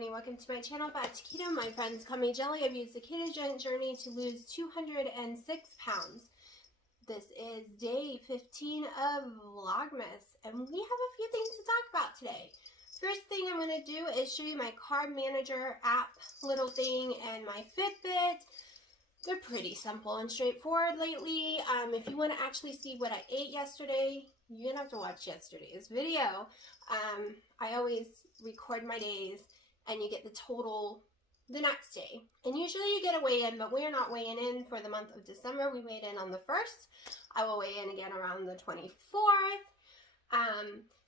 morning. Welcome to my channel, Back to Keto. My friends call me Jelly. I've used the ketogenic journey to lose 206 pounds. This is day 15 of Vlogmas, and we have a few things to talk about today. First thing I'm going to do is show you my carb manager app little thing and my Fitbit. They're pretty simple and straightforward lately. If you want to actually see what I ate yesterday, you're going to have to watch yesterday's video. I always record my days and you get the total the next day. And usually you get a weigh-in, but we're not weighing in for the month of December. We weighed in on the 1st. I will weigh in again around the 24th.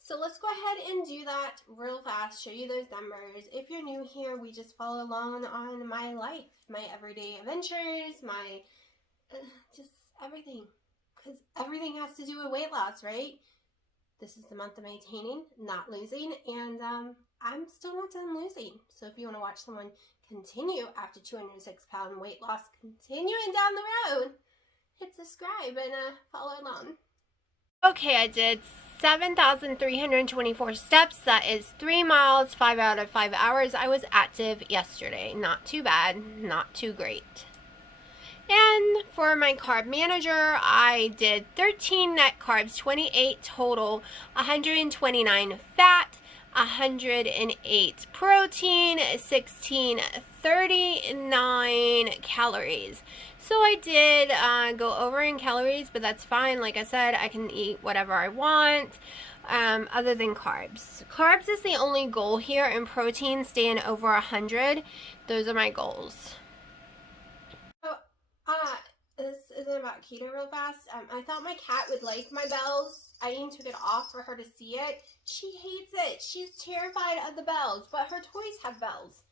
So let's go ahead and do that real fast, show you those numbers. If you're new here, we just follow along on my life, my everyday adventures, my just everything. Because everything has to do with weight loss, right? This is the month of maintaining, not losing, and I'm still not done losing. So if you want to watch someone continue after 206-pound weight loss, continuing down the road, hit subscribe and follow along. Okay, I did 7,324 steps. That is 3 miles, 5 out of 5 hours. I was active yesterday. Not too bad, not too great. And for my carb manager, I did 13 net carbs, 28 total, 129 fat, 108 protein, 39 calories. So I did go over in calories, but that's fine. Like I said, I can eat whatever I want other than carbs. Carbs is the only goal here, and protein staying over 100. Those are my goals. This isn't about keto real fast. I thought my cat would like my bells. I even took it off for her to see it. She hates it. She's terrified of the bells, but her toys have bells.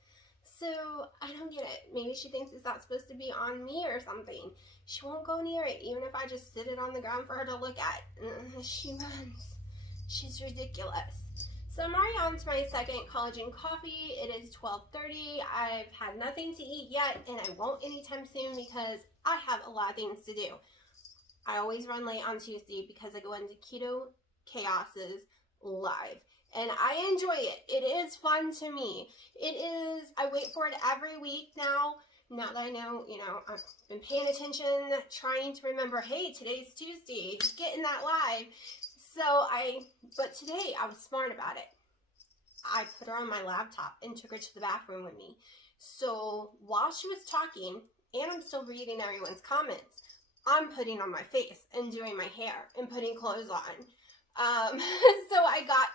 So I don't get it. Maybe she thinks it's not supposed to be on me or something. She won't go near it, even if I just sit it on the ground for her to look at. She runs. She's ridiculous. So I'm already on to my second collagen coffee. It is 12:30. I've had nothing to eat yet, and I won't anytime soon because I have a lot of things to do. I always run late on Tuesday because I go into Keto Chaos's live. And I enjoy it. It is fun to me. It is, I wait for it every week now. Now that I know, I've been paying attention, trying to remember, hey, today's Tuesday, get in that live. But today I was smart about it. I put her on my laptop and took her to the bathroom with me. So while she was talking, and I'm still reading everyone's comments, I'm putting on my face and doing my hair and putting clothes on. So I got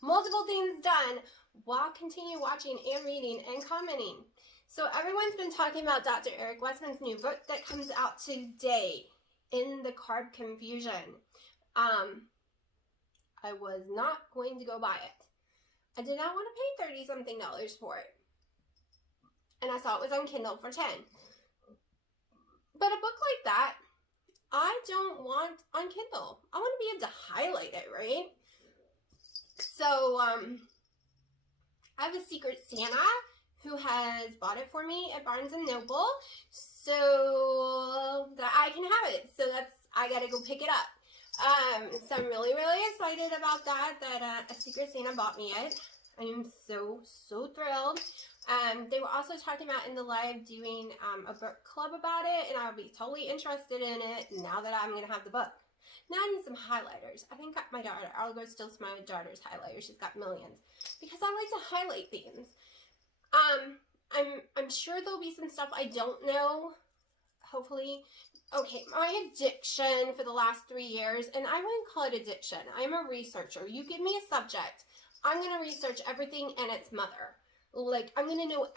multiple things done while continue watching and reading and commenting. So everyone's been talking about Dr. Eric Westman's new book that comes out today, In the Carb Confusion. I was not going to go buy it. I did not want to pay $30-something for it. And I saw it was on Kindle for $10. But a book like that, I don't want on Kindle. I want to be able to highlight it, right? So, I have a Secret Santa who has bought it for me at Barnes & Noble so that I can have it. So I gotta go pick it up. So I'm really, really excited about that a Secret Santa bought me it. I am so thrilled. They were also talking about in the live doing a book club about it, and I'll be totally interested in it now that I'm going to have the book. Now I need some highlighters. I think my daughter, I'll go steal some of my daughter's highlighters. She's got millions. Because I like to highlight things. I'm sure there'll be some stuff I don't know. Hopefully. Okay, my addiction for the last 3 years, and I wouldn't call it addiction. I'm a researcher. You give me a subject, I'm going to research everything and its mother. Like, I'm going to know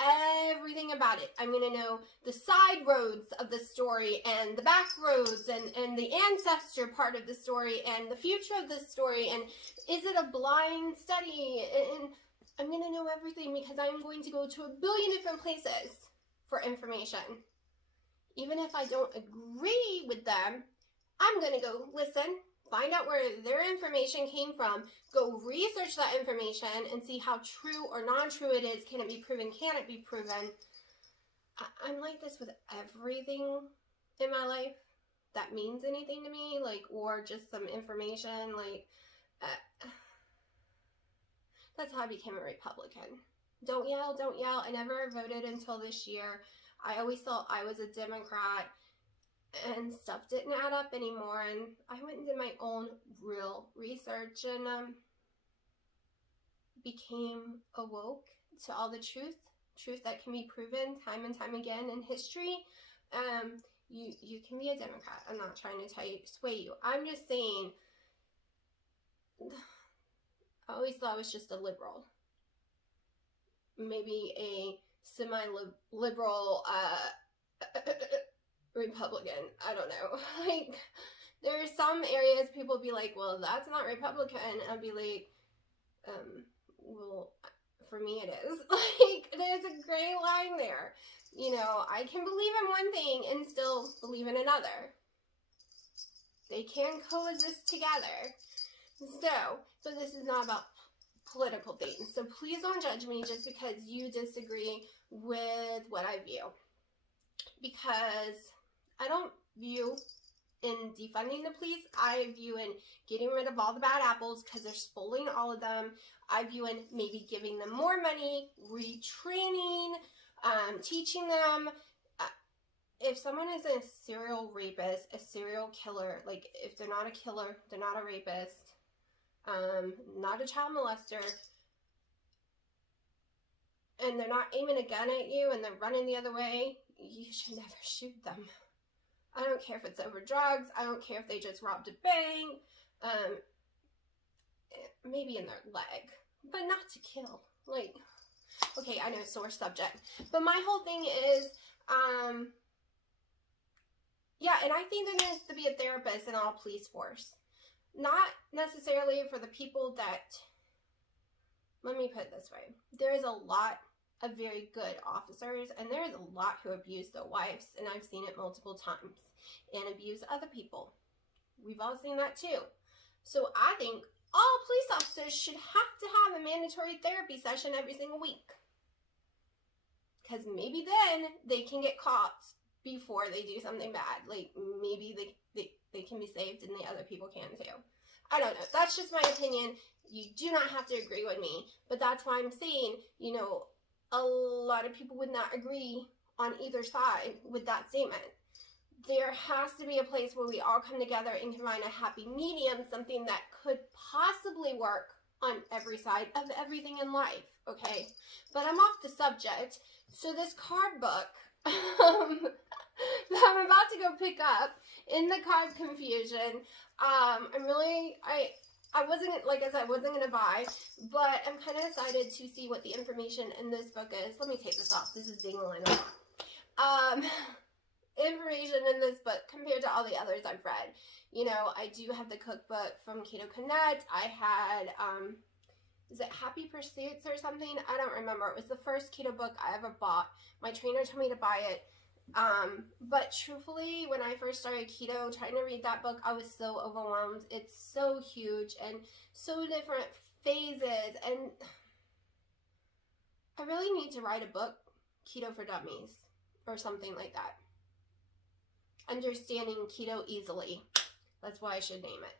everything about it. I'm going to know the side roads of the story and the back roads and the ancestor part of the story and the future of the story. And is it a blind study? And I'm going to know everything because I'm going to go to a billion different places for information. Even if I don't agree with them, I'm going to go listen, find out where their information came from, go research that information and see how true or non-true it is. Can it be proven? Can it be proven? I'm like this with everything in my life that means anything to me, like, or just some information, like, that's how I became a Republican. Don't yell, don't yell. I never voted until this year. I always thought I was a Democrat, and stuff didn't add up anymore. And I went and did my own real research and became awoke to all the truth that can be proven time and time again in history. You can be a Democrat. I'm not trying to sway you. I'm just saying, I always thought I was just a liberal. Maybe a semi-liberal Republican. I don't know. Like, there are some areas people be like, well, that's not Republican. I'll be like, well, for me it is. Like, there's a gray line there. You know, I can believe in one thing and still believe in another. They can coexist together. So this is not about political things. So please don't judge me just because you disagree with what I view. Because I don't view in defunding the police. I view in getting rid of all the bad apples because they're spoiling all of them. I view in maybe giving them more money, retraining, teaching them. If someone is a serial rapist, a serial killer, like if they're not a killer, they're not a rapist, not a child molester, and they're not aiming a gun at you and they're running the other way, you should never shoot them. I don't care if it's over drugs. I don't care if they just robbed a bank. Maybe in their leg, but not to kill. Like, okay, I know, sore subject. But my whole thing is, yeah, and I think there needs to be a therapist in all police force. Not necessarily for the people that, let me put it this way. There is a lot of very good officers, and there is a lot who abuse their wives, and I've seen it multiple times, and abuse other people. We've all seen that too. So I think all police officers should have to have a mandatory therapy session every single week. Because maybe then they can get caught before they do something bad. Like, maybe they can be saved and the other people can too. I don't know. That's just my opinion. You do not have to agree with me. But that's why I'm saying, you know, a lot of people would not agree on either side with that statement. There has to be a place where we all come together and can find a happy medium, something that could possibly work on every side of everything in life, okay? But I'm off the subject. So this card book that I'm about to go pick up, in the carb confusion, I wasn't, like I said, I wasn't going to buy, but I'm kind of excited to see what the information in this book is. Let me take this off. This is dingling a lot. Information in this book compared to all the others I've read. You know, I do have the cookbook from Keto Connect. I had, is it Happy Pursuits or something? I don't remember. It was the first keto book I ever bought. My trainer told me to buy it. But truthfully, when I first started keto, trying to read that book, I was so overwhelmed. It's so huge and so different phases. And I really need to write a book, Keto for Dummies, or something like that. Understanding keto easily. That's why I should name it.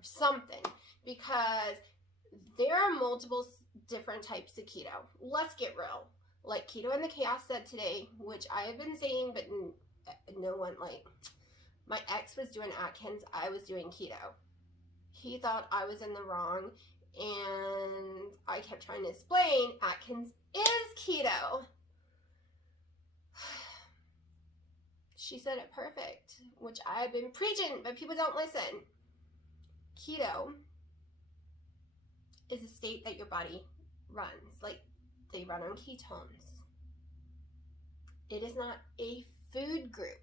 Or something. Because there are multiple different types of keto. Let's get real. Like Keto and the Chaos said today, which I have been saying, but no one, like, my ex was doing Atkins, I was doing keto. He thought I was in the wrong, and I kept trying to explain Atkins is keto. She said it perfect, which I've been preaching, but people don't listen. Keto is a state that your body runs. Like, they run on ketones. It is not a food group.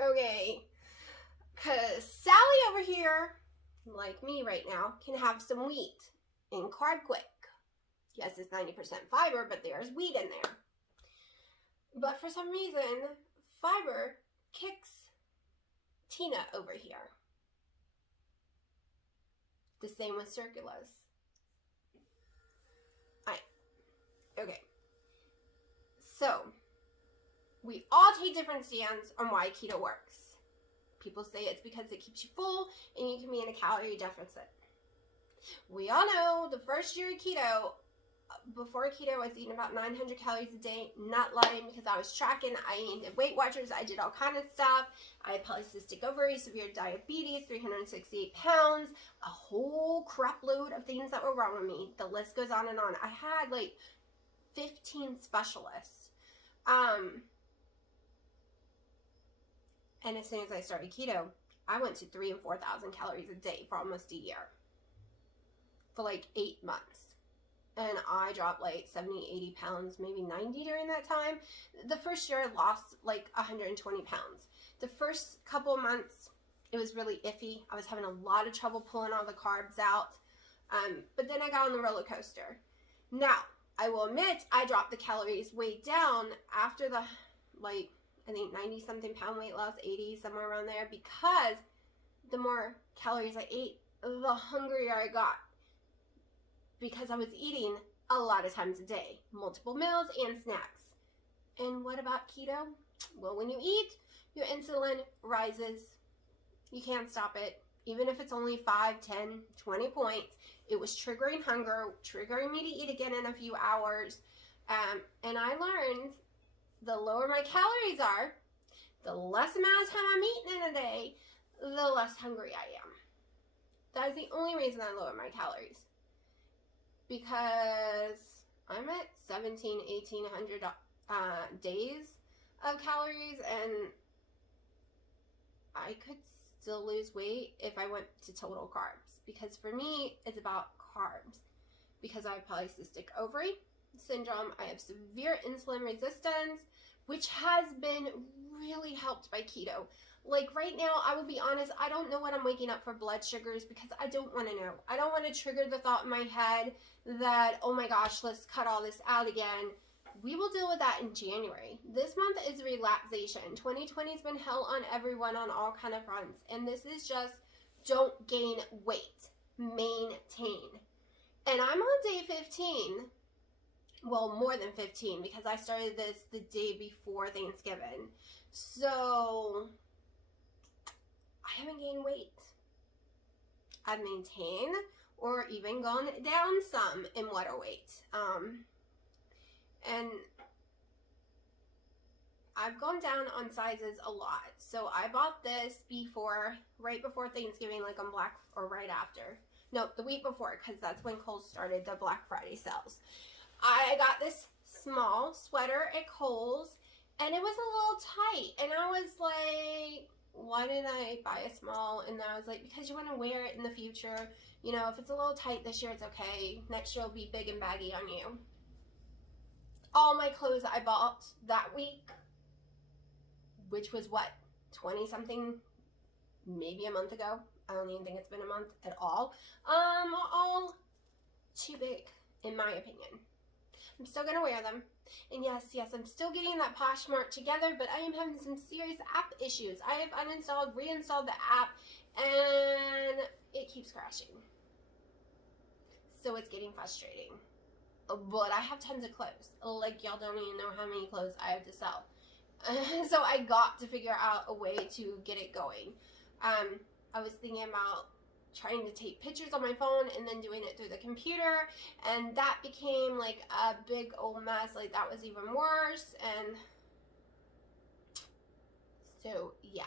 Okay? Because Sally over here, like me right now, can have some wheat in Carb Quick. Yes, it's 90% fiber, but there's wheat in there. But for some reason, fiber kicks Tina over here. The same with Circulus. Okay. So, we all take different stands on why keto works. People say it's because it keeps you full and you can be in a calorie deficit. We all know the first year of keto, before keto, I was eating about 900 calories a day. Not lying, because I was tracking. I needed Weight Watchers. I did all kind of stuff. I had polycystic ovaries, severe diabetes, 368 pounds, a whole crap load of things that were wrong with me. The list goes on and on. I had like 15 specialists. And as soon as I started keto, I went to 3,000 and 4,000 calories a day for almost a year. For like 8 months. And I dropped like 70, 80 pounds, maybe 90 during that time. The first year I lost like 120 pounds. The first couple of months, it was really iffy. I was having a lot of trouble pulling all the carbs out. But then I got on the roller coaster. Now, I will admit, I dropped the calories way down after the, like, I think 90 something pound weight loss, 80, somewhere around there, because the more calories I ate, the hungrier I got. Because I was eating a lot of times a day, multiple meals and snacks. And what about keto? Well, when you eat, your insulin rises. You can't stop it. Even if it's only 5, 10, 20 points, it was triggering hunger, triggering me to eat again in a few hours. And I learned the lower my calories are, the less amount of time I'm eating in a day, the less hungry I am. That is the only reason I lower my calories. Because I'm at 1,800 days of calories, and I could still lose weight if I went to total carbs. Because for me, it's about carbs. Because I have polycystic ovary syndrome, I have severe insulin resistance, which has been really helped by keto. Like right now, I will be honest, I don't know when I'm waking up for blood sugars because I don't want to know. I don't want to trigger the thought in my head that, oh my gosh, let's cut all this out again. We will deal with that in January. This month is relaxation. 2020 has been hell on everyone on all kind of fronts. And this is just, don't gain weight. Maintain. And I'm on day 15. Well, more than 15 because I started this the day before Thanksgiving. So I haven't gained weight. I've maintained or even gone down some in water weight. And I've gone down on sizes a lot. So I bought this right before Thanksgiving, like on Black, or right after. No, the week before, because that's when Kohl's started the Black Friday sales. I got this small sweater at Kohl's, and it was a little tight. And I was like, why did I buy a small? And I was like, because you want to wear it in the future. You know, if it's a little tight this year, it's okay. Next year will be big and baggy on you. All my clothes I bought that week, which was what, 20 something, maybe a month ago. I don't even think it's been a month at all. All too big, in my opinion. I'm still gonna wear them. And yes, I'm still getting that Poshmark together, but I am having some serious app issues. I have uninstalled, reinstalled the app, and it keeps crashing. So it's getting frustrating. But I have tons of clothes. Like, y'all don't even know how many clothes I have to sell. So I got to figure out a way to get it going. I was thinking about trying to take pictures on my phone and then doing it through the computer, and that became like a big old mess. Like, that was even worse. And so yeah,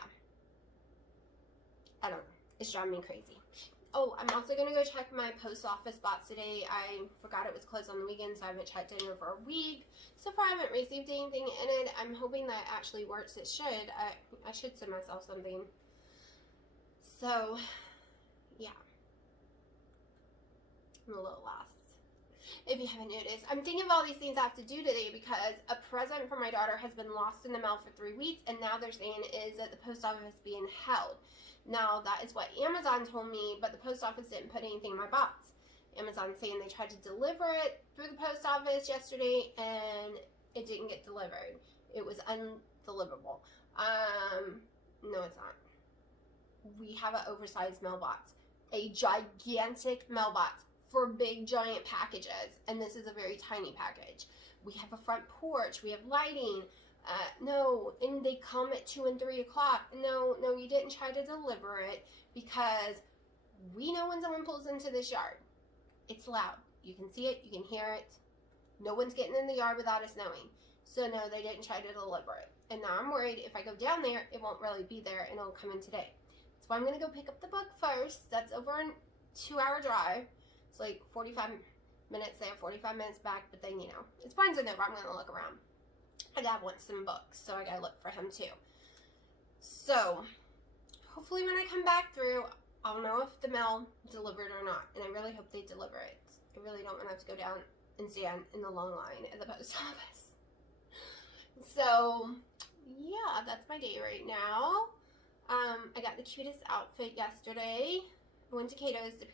I don't know, it's driving me crazy. Oh, I'm also gonna go check my post office box today. I forgot it was closed on the weekend, so I haven't checked in over a week. So far I haven't received anything in it. I'm hoping that actually works. It should. I should send myself something. So yeah, I'm a little lost. If you haven't noticed, I'm thinking of all these things I have to do today because a present for my daughter has been lost in the mail for 3 weeks, and now they're saying is that the post office is being held. Now, that is what Amazon told me, but the post office didn't put anything in my box. Amazon's saying they tried to deliver it through the post office yesterday, and it didn't get delivered. It was undeliverable. No, it's not. We have an oversized mailbox. A gigantic mailbox for big, giant packages, and this is a very tiny package. We have a front porch. We have lighting. No, and they come at 2 and 3 o'clock. No, you didn't try to deliver it, because we know when someone pulls into this yard. It's loud. You can see it, you can hear it. No one's getting in the yard without us knowing. So no, they didn't try to deliver it. And now I'm worried if I go down there, it won't really be there and it'll come in today. That's why I'm going to go pick up the book first. That's over a 2-hour drive. It's like 45 minutes there, 45 minutes back. But then, you know, it's Barnes & Noble. I'm going to look around. My dad wants some books, so I got to look for him too. So hopefully when I come back through, I'll know if the mail delivered or not. And I really hope they deliver it. I really don't want to have to go down and stand in the long line at the post office. So, yeah, that's my day right now. I got the cutest outfit yesterday. I went to Keto's to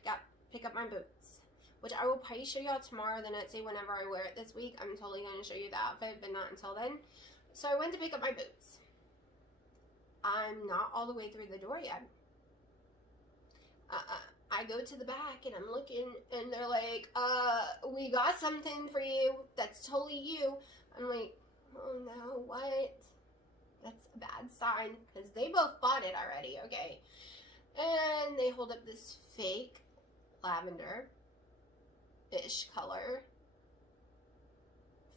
pick up my boots, which I will probably show y'all tomorrow, the next day, whenever I wear it this week. I'm totally going to show you the outfit, but not until then. So I went to pick up my boots. I'm not all the way through the door yet. I go to the back and I'm looking and they're like, we got something for you that's totally you. I'm like, oh no, what? That's a bad sign because they both bought it already, okay? And they hold up this fake lavender-ish color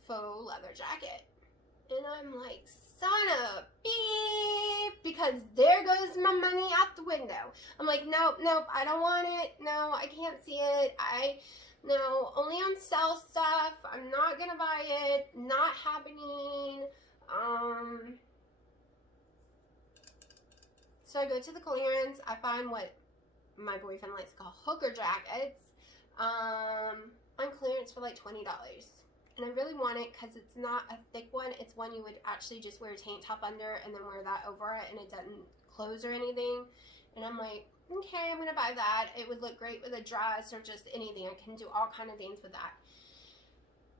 faux leather jacket. And I'm like, son of beep, because there goes my money out the window. I'm like, nope, I don't want it. No, I can't see it. No, only on sale stuff. I'm not gonna buy it. Not happening. So I go to the clearance. I find what my boyfriend likes to call hooker jackets on clearance for like $20. And I really want it because it's not a thick one. It's one you would actually just wear a tank top under and then wear that over it, and it doesn't close or anything. And I'm like, okay, I'm gonna buy that. It would look great with a dress or just anything. I can do all kind of things with that.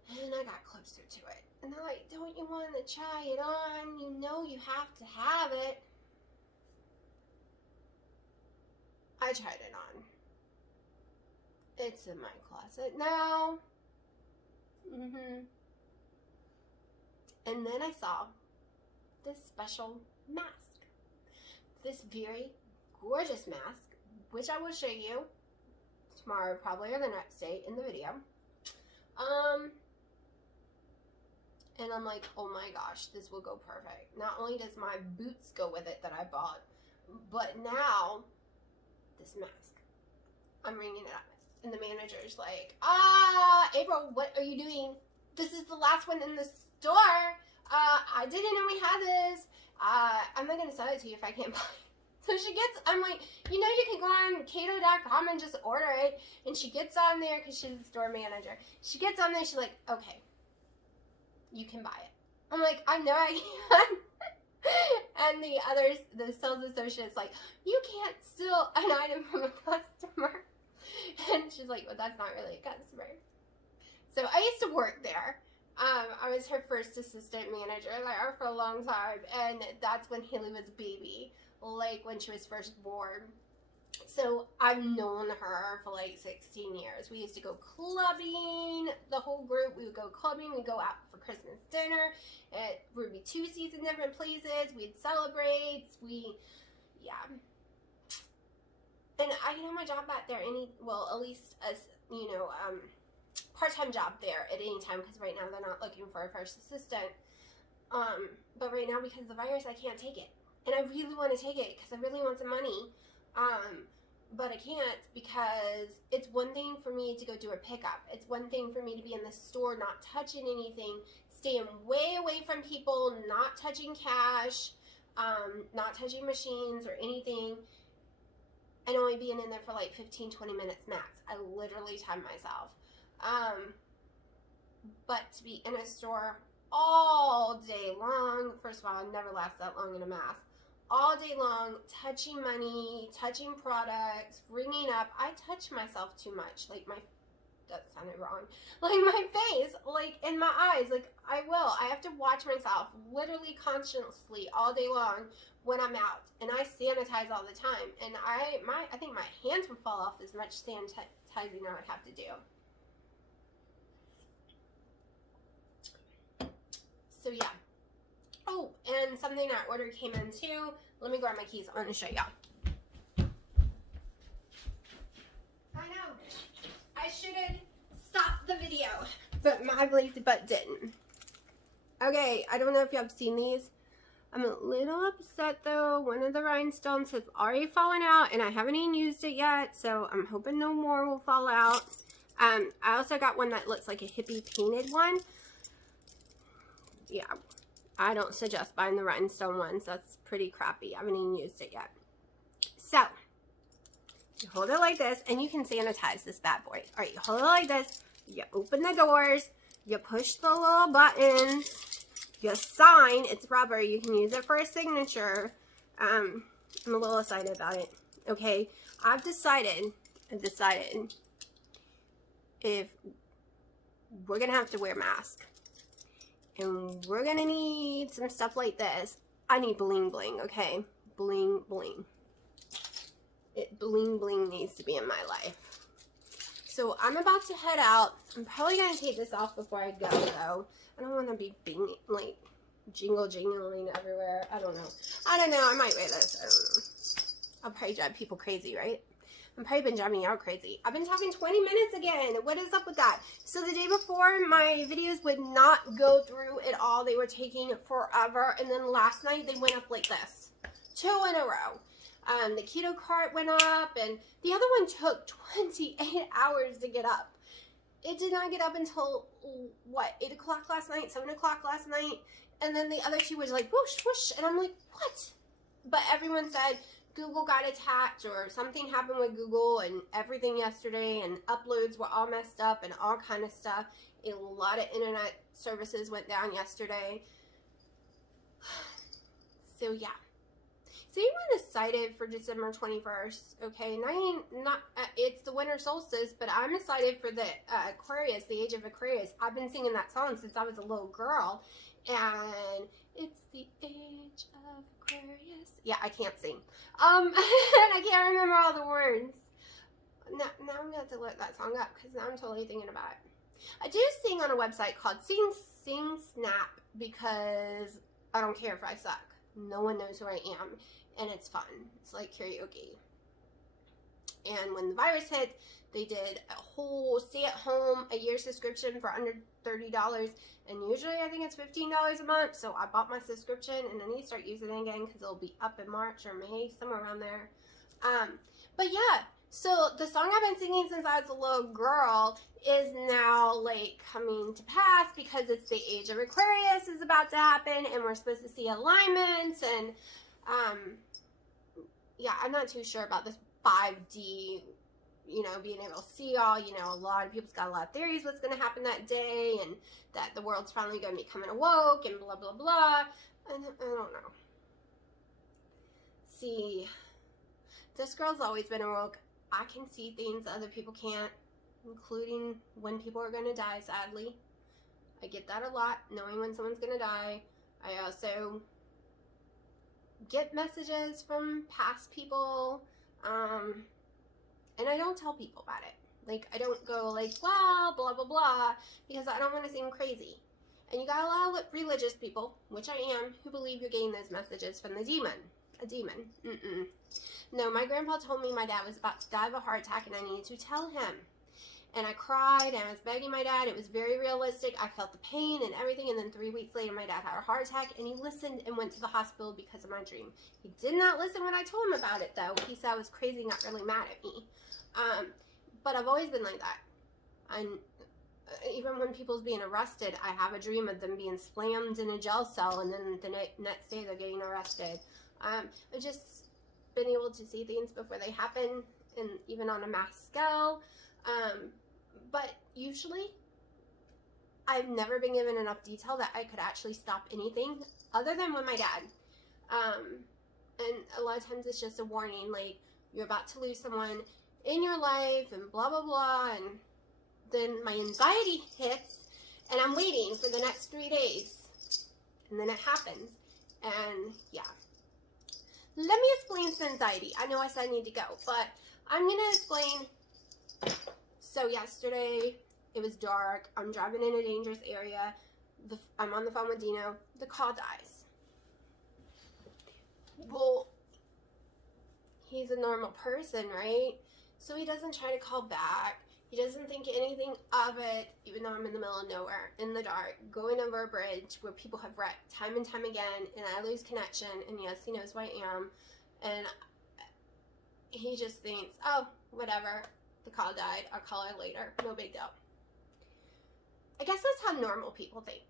And I got closer to it. And they're like, don't you want to try it on? You know you have to have it. I tried it on. It's in my closet now. And then I saw this special mask. This very gorgeous mask, which I will show you tomorrow probably or the next day in the video. And I'm like, oh my gosh, this will go perfect. Not only does my boots go with it that I bought, but now this mask. I'm ringing it up. And the manager's like, April, what are you doing? This is the last one in the store. I didn't know we had this. I'm not going to sell it to you if I can't buy it. So I'm like, you know, you can go on keto.com and just order it. And she gets on there because she's the store manager. She gets on there. She's like, okay, you can buy it. I'm like, I know I can. And the sales associate's like, you can't steal an item from a customer. And she's like, well, that's not really a customer. So I used to work there. I was her first assistant manager there for a long time. And that's when Haley was a baby, like when she was first born. So I've known her for like 16 years. We used to go clubbing, the whole group. We would go clubbing. We'd go out for Christmas dinner at Ruby Tuesdays in different places. We'd celebrate. Yeah. And I can have my job back there at least as, part-time job there at any time, because right now they're not looking for a first assistant. But right now, because of the virus, I can't take it. And I really want to take it because I really want some money. But I can't, because it's one thing for me to go do a pickup. It's one thing for me to be in the store not touching anything, staying way away from people, not touching cash, not touching machines or anything, and only being in there for like 15-20 minutes max. I literally time myself. But to be in a store all day long, first of all, I never last that long in a mask. All day long, touching money, touching products, ringing up. I touch myself too much. Like that sounded wrong. Like my face, like in my eyes, like I have to watch myself literally consciously all day long when I'm out. And I sanitize all the time. And I think my hands would fall off as much sanitizing I would have to do. So yeah. Oh, and something I ordered came in too. Let me grab my keys. I want to show y'all. I know. I should have stopped the video. but my lazy butt didn't. Okay, I don't know if you have seen these. I'm a little upset though. One of the rhinestones has already fallen out and I haven't even used it yet, so I'm hoping no more will fall out. I also got one that looks like a hippie painted one. Yeah, I don't suggest buying the rhinestone ones. That's pretty crappy. I haven't even used it yet. So, you hold it like this and you can sanitize this bad boy. All right, you hold it like this. You open the doors. You push the little buttons. You sign. It's rubber. You can use it for a signature. I'm a little excited about it. Okay, I've decided if we're going to have to wear masks and we're going to need some stuff like this, I need bling bling, okay? Bling bling. Bling bling needs to be in my life. So I'm about to head out. I'm probably going to take this off before I go, though. I don't want to be being, like, jingling everywhere. I don't know. I might wear this. I don't know. I'll probably drive people crazy, right? I've probably been driving you out crazy. I've been talking 20 minutes again. What is up with that? So the day before, my videos would not go through at all. They were taking forever. And then last night, they went up like this. 2 in a row. The keto cart went up, and the other one took 28 hours to get up. It did not get up until, what, 8 o'clock last night, 7 o'clock last night, and then the other two was like, whoosh, whoosh, and I'm like, what? But everyone said Google got attacked, or something happened with Google, and everything yesterday, and uploads were all messed up, and all kind of stuff. A lot of internet services went down yesterday. So, yeah. So anyone excited for December 21st? Okay, it's the winter solstice, but I'm excited for the Aquarius, the age of Aquarius. I've been singing that song since I was a little girl, and it's the age of Aquarius. Yeah, I can't sing. And I can't remember all the words. Now I'm going to have to look that song up, because now I'm totally thinking about it. I do sing on a website called Sing Snap, because I don't care if I suck. No one knows who I am. And it's fun. It's like karaoke. And when the virus hit, they did a whole stay-at-home, a year subscription for under $30. And usually I think it's $15 a month. So I bought my subscription, and I need to start using it again because it'll be up in March or May, somewhere around there. But yeah, so the song I've been singing since I was a little girl is now like coming to pass because it's the age of Aquarius is about to happen, and we're supposed to see alignments, and yeah, I'm not too sure about this 5D, being able to see all, a lot of people's got a lot of theories what's going to happen that day, and that the world's finally going to be coming awoke, and blah, blah, blah. And I don't know. See, this girl's always been awoke. I can see things other people can't, including when people are going to die, sadly. I get that a lot, knowing when someone's going to die. I also get messages from past people, and I don't tell people about it. Like, I don't go like, wow, blah, blah, blah, because I don't want to seem crazy. And you got a lot of religious people, which I am, who believe you're getting those messages from the demon. A demon. No, my grandpa told me my dad was about to die of a heart attack, and I needed to tell him. And I cried, and I was begging my dad. It was very realistic. I felt the pain and everything, and then 3 weeks later, my dad had a heart attack, and he listened and went to the hospital because of my dream. He did not listen when I told him about it, though. He said I was crazy and got really mad at me. But I've always been like that. And even when people's being arrested, I have a dream of them being slammed in a jail cell, and then the next day they're getting arrested. I've just been able to see things before they happen, and even on a mass scale. But usually, I've never been given enough detail that I could actually stop anything other than with my dad. And a lot of times it's just a warning, like, you're about to lose someone in your life and blah, blah, blah. And then my anxiety hits, and I'm waiting for the next 3 days. And then it happens. And yeah. Let me explain some anxiety. I know I said I need to go, but I'm going to explain. So yesterday, it was dark. I'm driving in a dangerous area. I'm on the phone with Dino. The call dies. Well, he's a normal person, right? So he doesn't try to call back. He doesn't think anything of it, even though I'm in the middle of nowhere, in the dark, going over a bridge where people have wrecked time and time again, and I lose connection, and yes, he knows who I am, and he just thinks, oh, whatever, the call died, I'll call her later, no big deal. I guess that's how normal people think.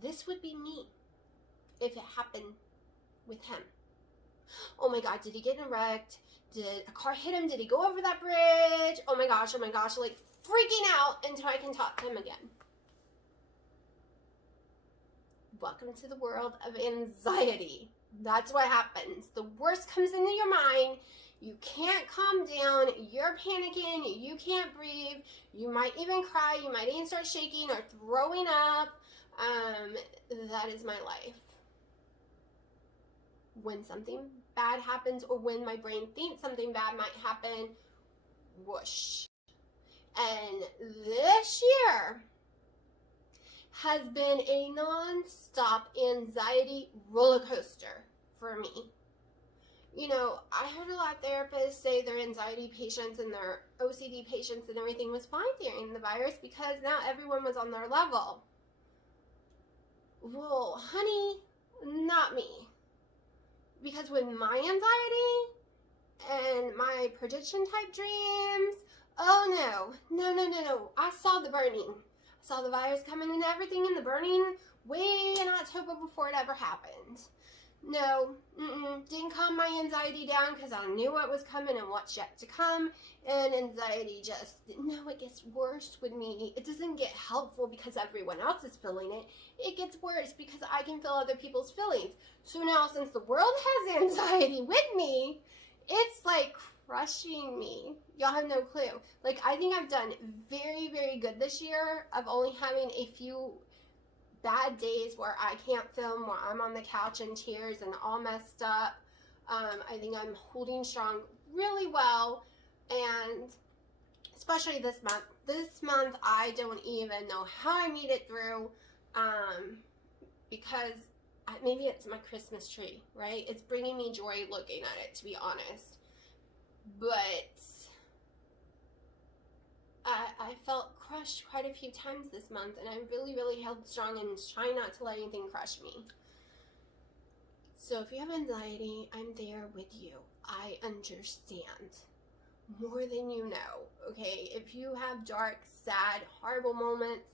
This would be me if it happened with him. Oh my God, did he get in a wreck? Did a car hit him? Did he go over that bridge? Oh my gosh, like freaking out until I can talk to him again. Welcome to the world of anxiety. That's what happens. The worst comes into your mind. You can't calm down. You're panicking. You can't breathe. You might even cry. You might even start shaking or throwing up. That is my life. When something bad happens, or when my brain thinks something bad might happen, whoosh. And this year has been a non-stop anxiety roller coaster for me. You know, I heard a lot of therapists say their anxiety patients and their OCD patients and everything was fine during the virus because now everyone was on their level. Well, honey, not me. Because with my anxiety and my prediction type dreams, oh no. I saw the burning. I saw the virus coming and everything in the burning way in October before it ever happened. No, didn't calm my anxiety down because I knew what was coming and what's yet to come. And anxiety just, no, it gets worse with me. It doesn't get helpful because everyone else is feeling it. It gets worse because I can feel other people's feelings. So now since the world has anxiety with me, it's like crushing me. Y'all have no clue. Like, I think I've done very, very good this year of only having a few bad days where I can't film, where I'm on the couch in tears and all messed up. I think I'm holding strong really well, and especially this month. This month I don't even know how I made it through, because maybe it's my Christmas tree, right? It's bringing me joy looking at it, to be honest. But I felt crushed quite a few times this month, and I really, really held strong and trying not to let anything crush me. So if you have anxiety, I'm there with you. I understand more than you know, okay? If you have dark, sad, horrible moments,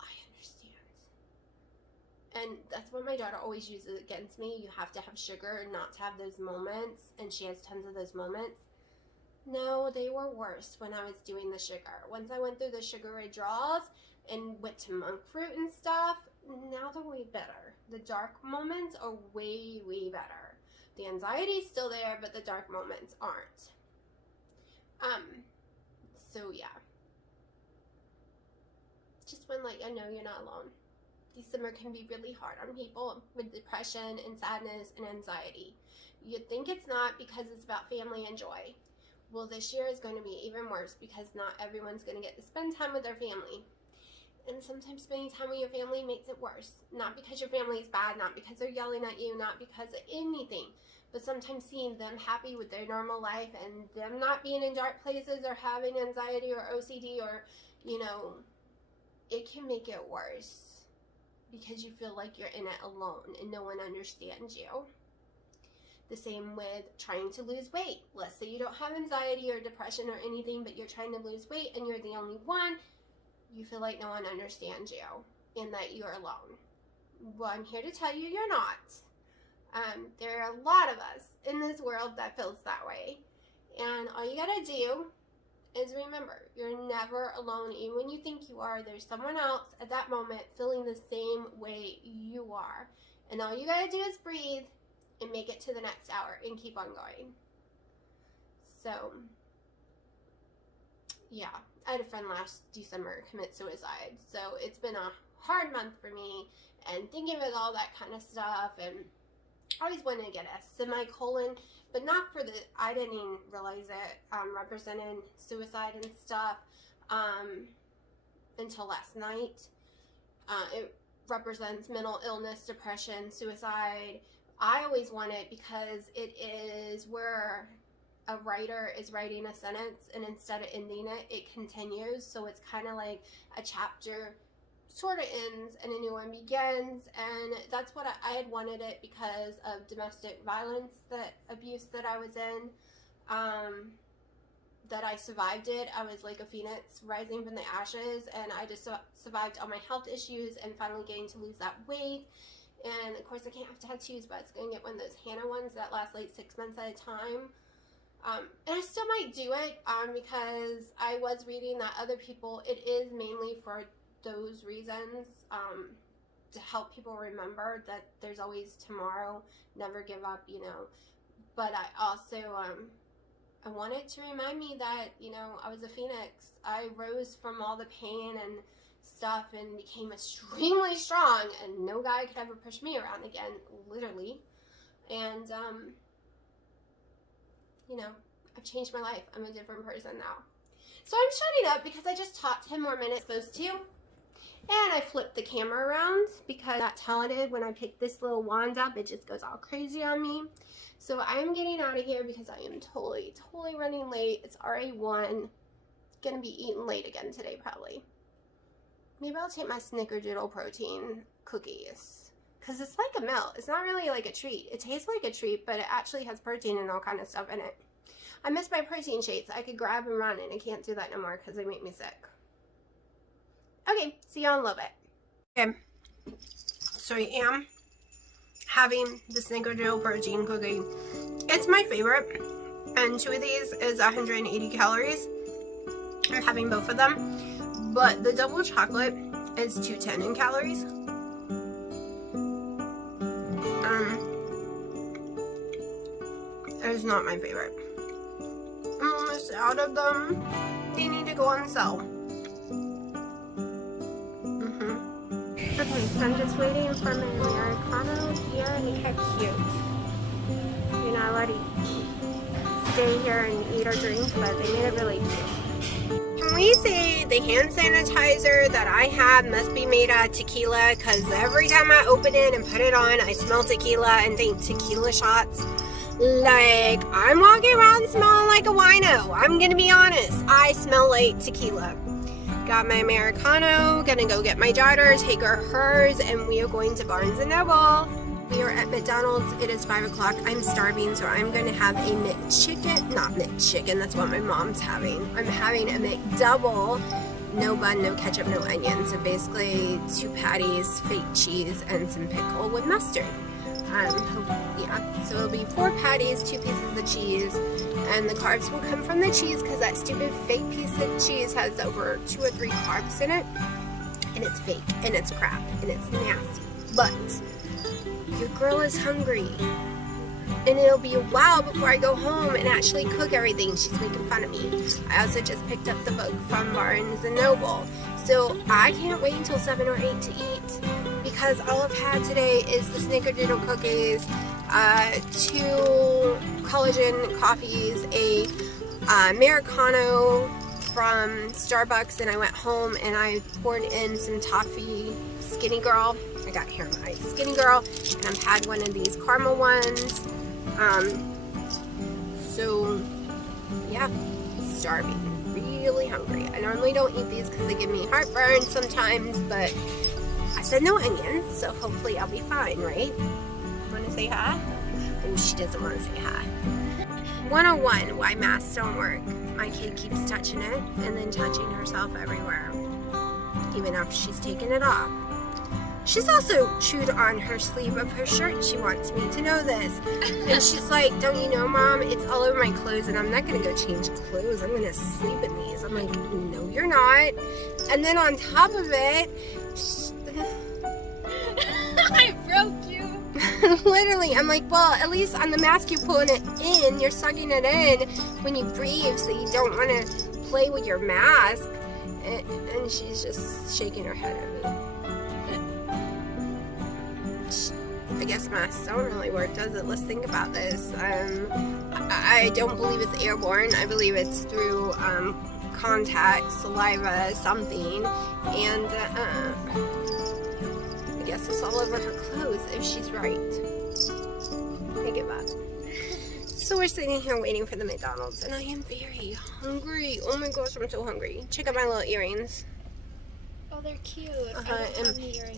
I understand. And that's what my daughter always uses against me. You have to have sugar not to have those moments, and she has tons of those moments. No, they were worse when I was doing the sugar. Once I went through the sugar withdrawals and went to monk fruit and stuff, now they're way better. The dark moments are way, way better. The anxiety's still there, but the dark moments aren't. So yeah. Just when, like, I know you're not alone. December can be really hard on people with depression and sadness and anxiety. You'd think it's not because it's about family and joy. Well, this year is going to be even worse because not everyone's going to get to spend time with their family. And sometimes spending time with your family makes it worse. Not because your family is bad, not because they're yelling at you, not because of anything. But sometimes seeing them happy with their normal life and them not being in dark places or having anxiety or OCD or, you know, it can make it worse because you feel like you're in it alone and no one understands you. The same with trying to lose weight. Let's say you don't have anxiety or depression or anything, but you're trying to lose weight and you're the only one. You feel like no one understands you and that you're alone. Well, I'm here to tell you you're not. There are a lot of us in this world that feels that way. And all you gotta do is remember, you're never alone. Even when you think you are, there's someone else at that moment feeling the same way you are. And all you gotta do is breathe and make it to the next hour and keep on going. So, yeah, I had a friend last December commit suicide. So it's been a hard month for me, and thinking of all that kind of stuff, and I always wanted to get a semicolon, but not for the, I didn't even realize it represented suicide and stuff until last night. It represents mental illness, depression, suicide. I always want it because it is where a writer is writing a sentence and instead of ending it, it continues. So it's kind of like a chapter sort of ends and a new one begins, and that's what I had wanted it because of domestic violence, abuse that I was in, that I survived it. I was like a phoenix rising from the ashes, and I just survived all my health issues and finally getting to lose that weight. And of course I can't have tattoos, but it's going to get one of those Hannah ones that last like 6 months at a time. And I still might do it because I was reading that other people, it is mainly for those reasons, to help people remember that there's always tomorrow, never give up, you know. But I also, I wanted to remind me that, you know, I was a phoenix. I rose from all the pain and stuff and became extremely strong, and no guy could ever push me around again, literally. And you know, I've changed my life. I'm a different person now. So I'm shutting up because I just talked 10 more minutes supposed to, and I flipped the camera around because that's how it did when I picked this little wand up. It just goes all crazy on me. So I'm getting out of here because I am totally running late. It's already 1. Gonna be eating late again today probably. Maybe I'll take my snickerdoodle protein cookies, because it's like a meal. It's not really like a treat. It tastes like a treat, but it actually has protein and all kind of stuff in it. I miss my protein shakes. I could grab and run, and I can't do that no more because they make me sick. Okay, see y'all in a little bit. Okay, so I am having the snickerdoodle protein cookie. It's my favorite, and 2 of these is 180 calories. I'm having both of them. But the double chocolate is 210 in calories. It is not my favorite. I'm almost out of them. They need to go on sale. Okay, so I'm just waiting for my Americano here. Look how cute. You're not allowed to stay here and eat or drink, but they made it really cute. Can we say the hand sanitizer that I have must be made out of tequila, because every time I open it and put it on, I smell tequila and think tequila shots. Like, I'm walking around smelling like a wino. I'm gonna be honest. I smell like tequila. Got my Americano, gonna go get my daughter, take her hers, and we are going to Barnes & Noble. We are at McDonald's. It is 5 o'clock. I'm starving, so I'm going to have a McChicken. Not McChicken, that's what my mom's having. I'm having a McDouble. No bun, no ketchup, no onion. So basically 2 patties, fake cheese, and some pickle with mustard. Yeah, so it'll be 4 patties, 2 pieces of cheese, and the carbs will come from the cheese because that stupid fake piece of cheese has over 2 or 3 carbs in it, and it's fake, and it's crap, and it's nasty. But your girl is hungry, and it'll be a while before I go home and actually cook everything. She's making fun of me. I also just picked up the book from Barnes & Noble, so I can't wait until 7 or 8 to eat, because all I've had today is the snickerdoodle cookies, 2 collagen coffees, a Americano from Starbucks, and I went home and I poured in some toffee Skinny Girl. I got hair in my eyes. Skinny Girl, and I've had one of these caramel ones. So yeah, starving, really hungry. I normally don't eat these because they give me heartburn sometimes, but I said no onion, so hopefully I'll be fine, right? Want to say hi? Oh, she doesn't want to say hi. 101, why masks don't work. My kid keeps touching it and then touching herself everywhere, even after she's taken it off. She's also chewed on her sleeve of her shirt. She wants me to know this. And she's like, don't you know, Mom, it's all over my clothes and I'm not going to go change clothes. I'm going to sleep in these. I'm like, no, you're not. And then on top of it, I broke you. Literally, I'm like, well, at least on the mask you're pulling it in. You're sucking it in when you breathe, so you don't want to play with your mask. And she's just shaking her head at me. I guess masks don't really work, does it? Let's think about this. I don't believe it's airborne. I believe it's through contact, saliva, something. And I guess it's all over her clothes if she's right. I give up. So we're sitting here waiting for the McDonald's, and I am very hungry. Oh my gosh, I'm so hungry. Check out my little earrings. Oh, they're cute.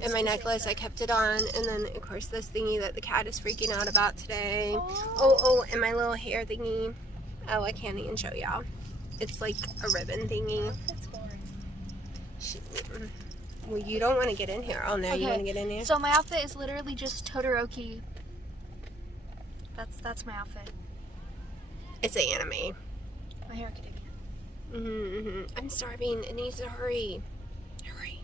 And my necklace, I kept it on. And then, of course, this thingy that the cat is freaking out about today. Oh, and my little hair thingy. Oh, I can't even show y'all. It's like a ribbon thingy. That's boring. Well, you don't want to get in here. Oh, no, you want to get in here? So my outfit is literally just Todoroki. That's my outfit. It's an anime. My hair could I'm starving. It needs to hurry. Hurry.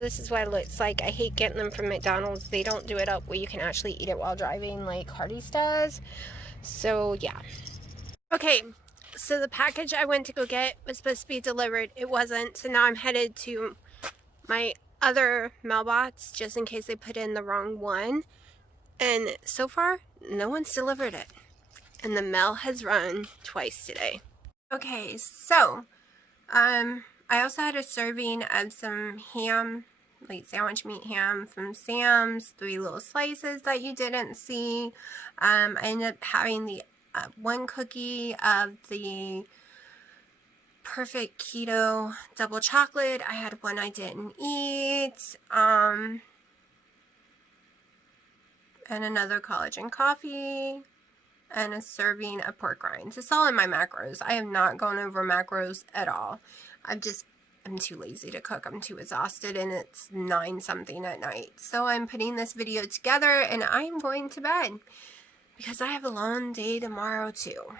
This is what it looks like. I hate getting them from McDonald's. They don't do it up where you can actually eat it while driving like Hardee's does. So, yeah. Okay, so the package I went to go get was supposed to be delivered. It wasn't. So now I'm headed to my other mailbox just in case they put in the wrong one. And so far, no one's delivered it. And the mail has run twice today. Okay, so I also had a serving of some ham, like sandwich meat ham from Sam's, 3 little slices that you didn't see. I ended up having the one cookie of the perfect keto double chocolate. I had one I didn't eat. And another collagen coffee, and a serving of pork rinds. It's all in my macros. I have not gone over macros at all. I'm too lazy to cook. I'm too exhausted, and it's 9 something at night. So I'm putting this video together, and I'm going to bed because I have a long day tomorrow too.